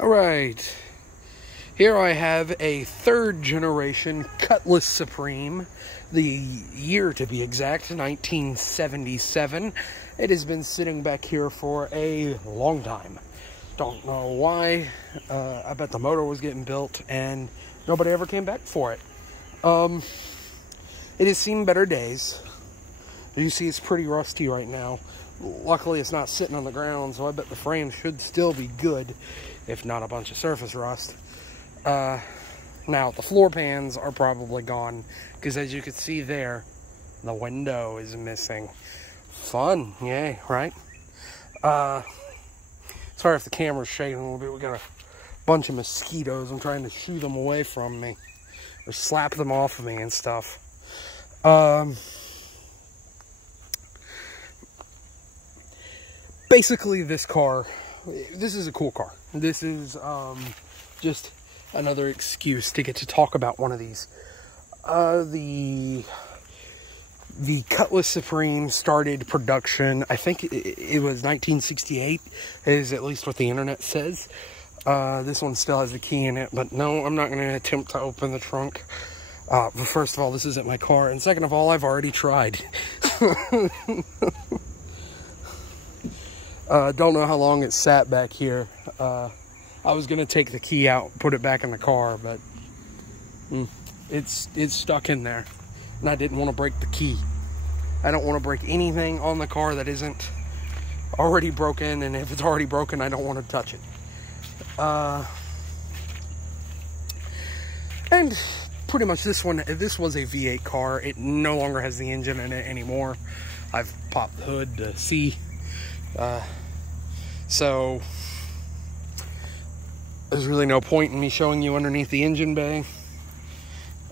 Alright, here I have a third generation Cutlass Supreme, the year to be exact, 1977. It has been sitting back here for a long time. Don't know why. I bet the motor was getting built and nobody ever came back for it. It has seen better days. You see it's pretty rusty right now. Luckily it's not sitting on the ground, so I bet the frame should still be good, if not a bunch of surface rust. Now the floor pans are probably gone, because as you can see there, the window is missing. Fun, yay, right? Sorry if the camera's shaking a little bit. We got a bunch of mosquitoes. I'm trying to shoo them away from me, or slap them off of me and stuff. Basically, this is a cool car. This is just another excuse to get to talk about one of these. The Cutlass Supreme started production, I think it was 1968, is at least what the internet says. This one still has the key in it, but no, I'm not going to attempt to open the trunk. But first of all, this isn't my car, and second of all, I've already tried. Don't know how long it sat back here. I was gonna take the key out, put it back in the car, but it's stuck in there, and I didn't want to break the key. I don't want to break anything on the car that isn't already broken, and if it's already broken, I don't want to touch it. And pretty much this was a V8 car. It no longer has the engine in it anymore. I've popped the hood to see. So there's really no point in me showing you underneath the engine bay.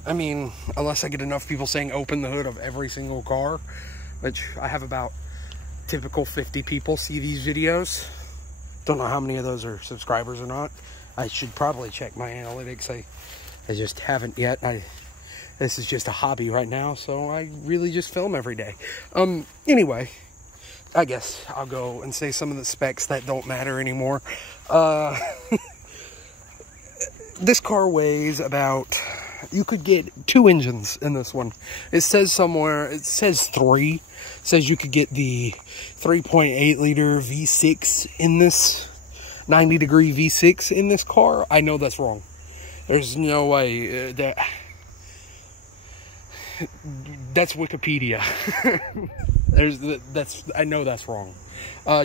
I mean, unless I get enough people saying open the hood of every single car, which I have about typical 50 people see these videos. Don't know how many of those are subscribers or not. I should probably check my analytics. I just haven't yet. This is just a hobby right now, so I really just film every day. Anyway, I guess I'll go and say some of the specs that don't matter anymore. This car weighs about, you could get 2 engines in this one. It says somewhere, it says 3. It says you could get the 3.8 liter V6 in this, 90 degree V6 in this car. I know that's wrong. There's no way that's Wikipedia. I know that's wrong.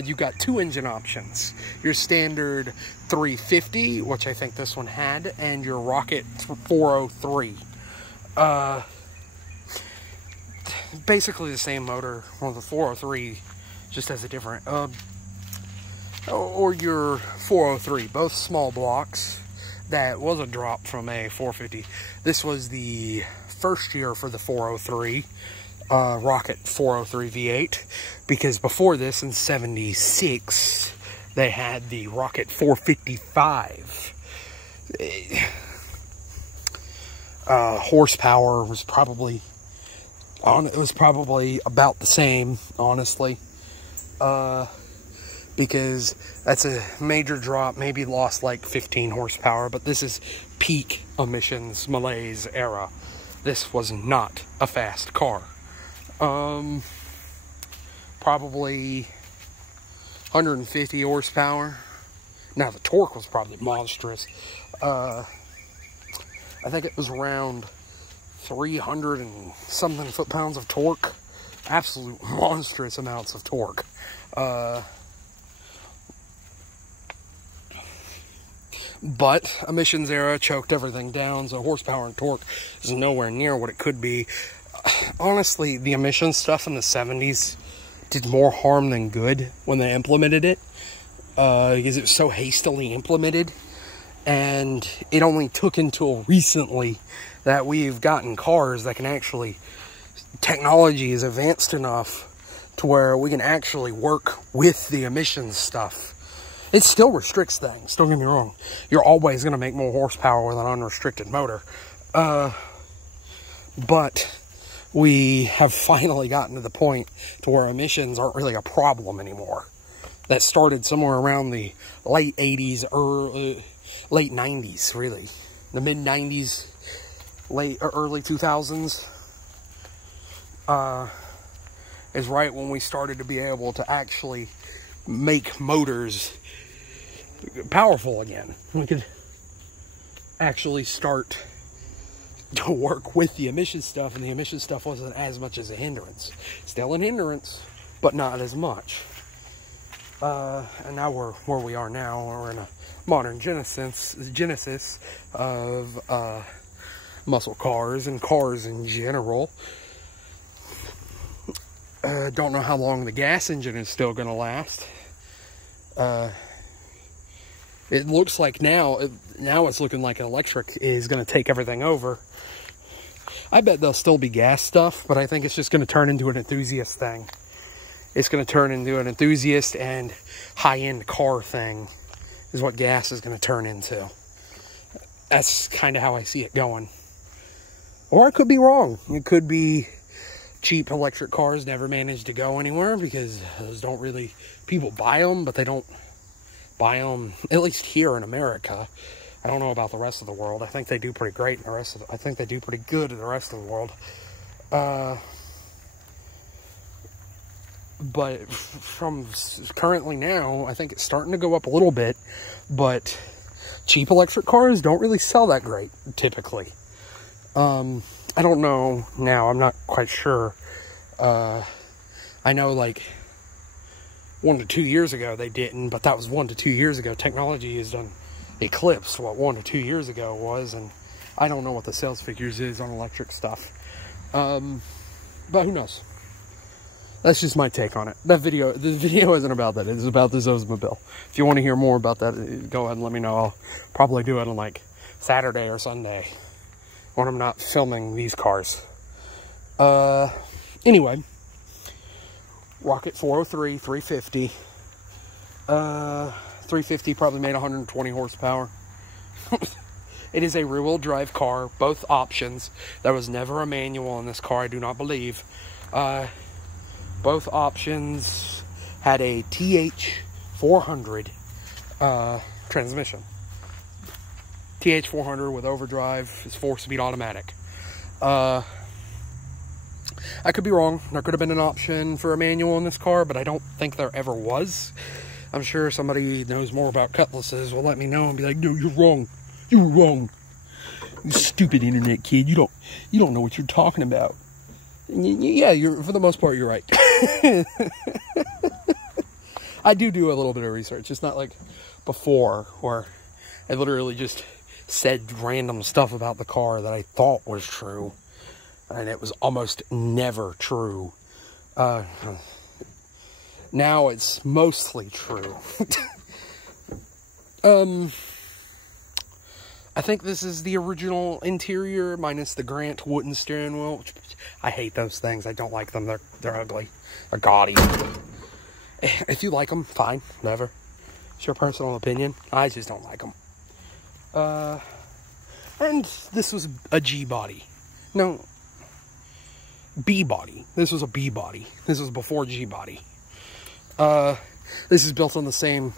You got 2 engine options. Your standard 350, which I think this one had, and your Rocket 403. Basically the same motor. Well, the 403 just has a different, or your 403, both small blocks. That was a drop from a 450. This was the first year for the 403. Rocket 403 V8, because before this in 76 they had the Rocket 455. Horsepower was probably about the same, honestly, because that's a major drop. Maybe lost like 15 horsepower, but this is peak emissions malaise era. This was not a fast car. Probably 150 horsepower. Now the torque was probably monstrous. I think it was around 300 and something foot-pounds of torque. Absolute monstrous amounts of torque. But emissions era choked everything down, so horsepower and torque is nowhere near what it could be. Honestly, the emission stuff in the 70s did more harm than good when they implemented it, because it was so hastily implemented, and it only took until recently that we've gotten cars that can actually, technology is advanced enough to where we can actually work with the emissions stuff. It still restricts things, don't get me wrong. You're always going to make more horsepower with an unrestricted motor, but we have finally gotten to the point to where emissions aren't really a problem anymore. that started somewhere around the late 80s, late 90s, really. The mid 90s, late or early 2000s is right when we started to be able to actually make motors powerful again. We could actually start to work with the emission stuff, and the emission stuff wasn't as much as a hindrance. Still an hindrance, but not as much. And now we're where we are now. We're in a modern genesis of muscle cars and cars in general. Don't know how long the gas engine is still going to last. It looks like now it's looking like electric is going to take everything over. I bet there'll still be gas stuff, but I think it's just going to turn into an enthusiast thing. It's going to turn into an enthusiast and high-end car thing is what gas is going to turn into. That's kind of how I see it going. Or I could be wrong. It could be cheap electric cars never manage to go anywhere because those don't really... People buy them, but they don't buy them, at least here in America. I don't know about the rest of the world. I think they do pretty great in the rest of I think they do pretty good in the rest of the world. But from currently now, I think it's starting to go up a little bit, but cheap electric cars don't really sell that great, typically. I don't know now, I'm not quite sure. I know like 1 to 2 years ago they didn't, but that was 1 to 2 years ago. Technology has done eclipsed what 1 to 2 years ago was, and I don't know what the sales figures is on electric stuff. But who knows? That's just my take on it. The video isn't about that. It's about this oldsmobile. If you want to hear more about that, go ahead and let me know. I'll probably do it on like Saturday or Sunday when I'm not filming these cars. Anyway, Rocket 403, 350. 350 probably made 120 horsepower. It is a rear-wheel drive car, both options. There was never a manual in this car, I do not believe. Both options had a TH400 transmission. TH400 with overdrive, is 4-speed automatic. I could be wrong. There could have been an option for a manual in this car, but I don't think there ever was. I'm sure somebody knows more about cutlasses will let me know and be like, no, you're wrong. You were wrong. You stupid internet kid. You don't know what you're talking about. Yeah, for the most part, you're right. I do a little bit of research. It's not like before where I literally just said random stuff about the car that I thought was true, and it was almost never true. Now it's mostly true. I think this is the original interior minus the Grant wooden steering wheel. I hate those things. I don't like them. They're ugly. They're gaudy. If you like them, fine. Whatever. It's your personal opinion. I just don't like them. And this was a G body. No. B body. This was a B body. This was before G body. This is built on the same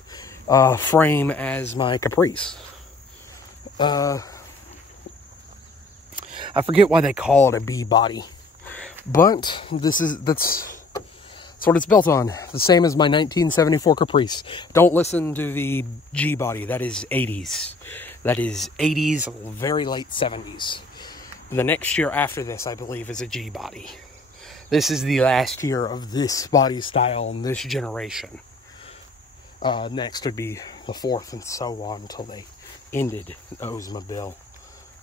frame as my Caprice. I forget why they call it a B body, but that's what it's built on. The same as my 1974 Caprice. Don't listen to the G body. That is 80s. That is 80s, very late 70s. The next year after this, I believe, is a G body. This is the last year of this body style in this generation. Next would be the fourth and so on until they ended Oldsmobile.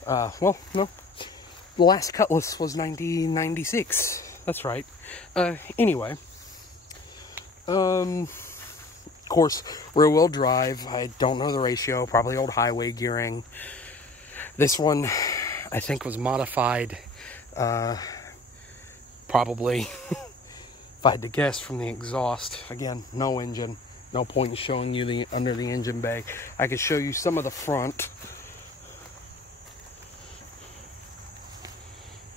Well, no. The last Cutlass was 1996. That's right. Anyway. Of course, rear-wheel drive. I don't know the ratio. Probably old highway gearing. This one, I think, was modified. Probably, if I had to guess, from the exhaust. Again, no engine. No point in showing you the under the engine bay. I could show you some of the front.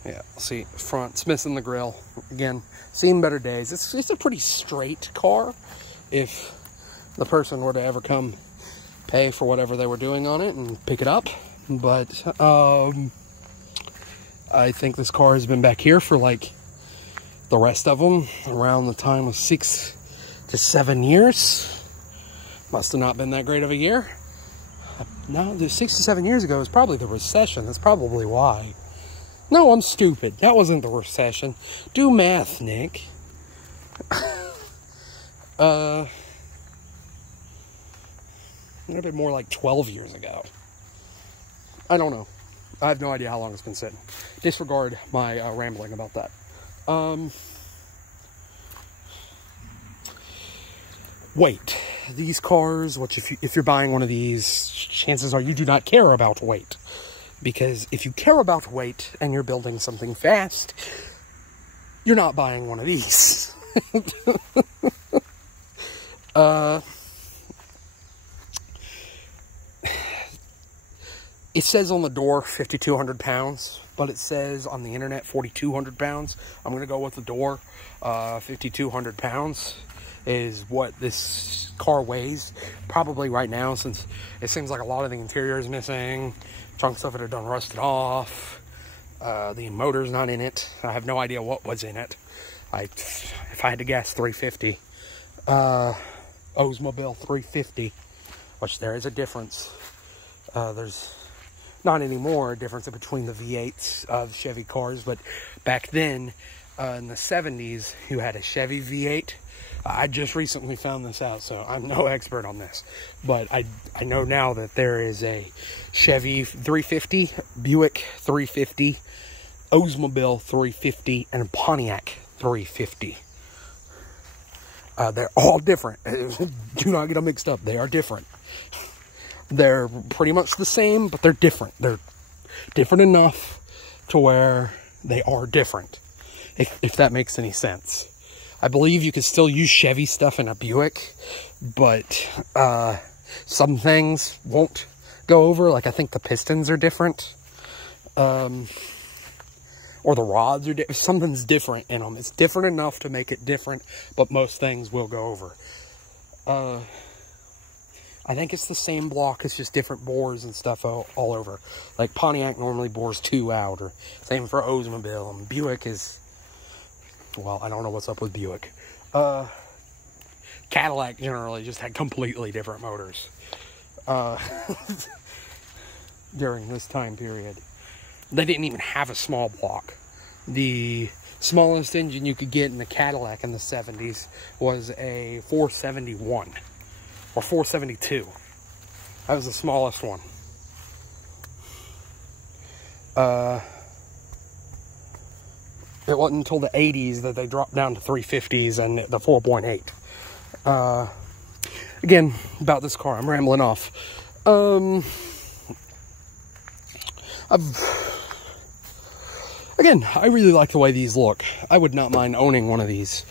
Yeah, see, front's missing the grill. Again, seen better days. It's a pretty straight car. If the person were to ever come pay for whatever they were doing on it and pick it up. But I think this car has been back here for like the rest of them around the time of 6 to 7 years. Must have not been that great of a year. No, 6 to 7 years ago was probably the recession. That's probably why. No, I'm stupid. That wasn't the recession. Do math, Nick. It would have been more like 12 years ago. I don't know. I have no idea how long it's been sitting. Disregard my rambling about that. Weight. These cars, which if you're buying one of these, chances are you do not care about weight. Because if you care about weight and you're building something fast, you're not buying one of these. It says on the door 5,200 pounds, but it says on the internet 4,200 pounds. I'm going to go with the door. 5,200 pounds is what this car weighs. Probably right now, since it seems like a lot of the interior is missing. Chunks of it are done rusted off. The motor's not in it. I have no idea what was in it. If I had to guess, 350. Oldsmobile 350, which there is a difference. There's not anymore a difference between the V8s of Chevy cars, but back then, in the 70s, you had a Chevy V8. I just recently found this out, so I'm no expert on this. But I know now that there is a Chevy 350, Buick 350, Oldsmobile 350, and a Pontiac 350. They're all different. Do not get them mixed up. They are different. They're pretty much the same, but they're different. They're different enough to where they are different, if that makes any sense. I believe you could still use Chevy stuff in a Buick, but some things won't go over. Like, I think the pistons are different. Or the rods are different. Something's different in them. It's different enough to make it different, but most things will go over. I think it's the same block, it's just different bores and stuff all over. Like, Pontiac normally bores 2 out, or same for Oldsmobile, and Buick is, well, I don't know what's up with Buick. Cadillac generally just had completely different motors during this time period. They didn't even have a small block. The smallest engine you could get in the Cadillac in the 70s was a 471 or 472. That was the smallest one. It wasn't until the 80s that they dropped down to 350s and the 4.8. Again, about this car, I'm rambling off. Again, I really like the way these look. I would not mind owning one of these.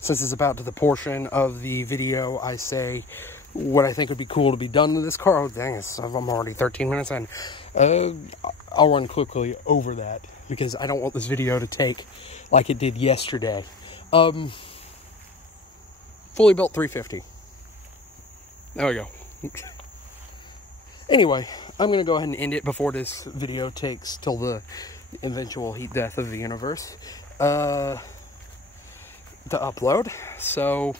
Since it's about to the portion of the video, I say what I think would be cool to be done with this car. Oh, dang it, I'm already 13 minutes in. I'll run quickly over that, because I don't want this video to take like it did yesterday. Fully built 350. There we go. Anyway, I'm going to go ahead and end it before this video takes till the eventual heat death of the universe to upload. So,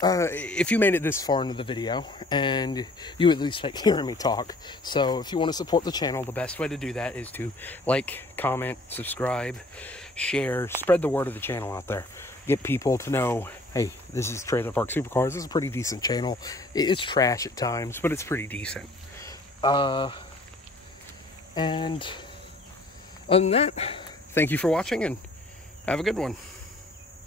if you made it this far into the video, and you at least like hearing me talk, so if you want to support the channel, the best way to do that is to like, comment, subscribe, share, spread the word of the channel out there. Get people to know, hey, this is Trailer Park Supercars. This is a pretty decent channel. It's trash at times, but it's pretty decent. And other than that, thank you for watching, and have a good one.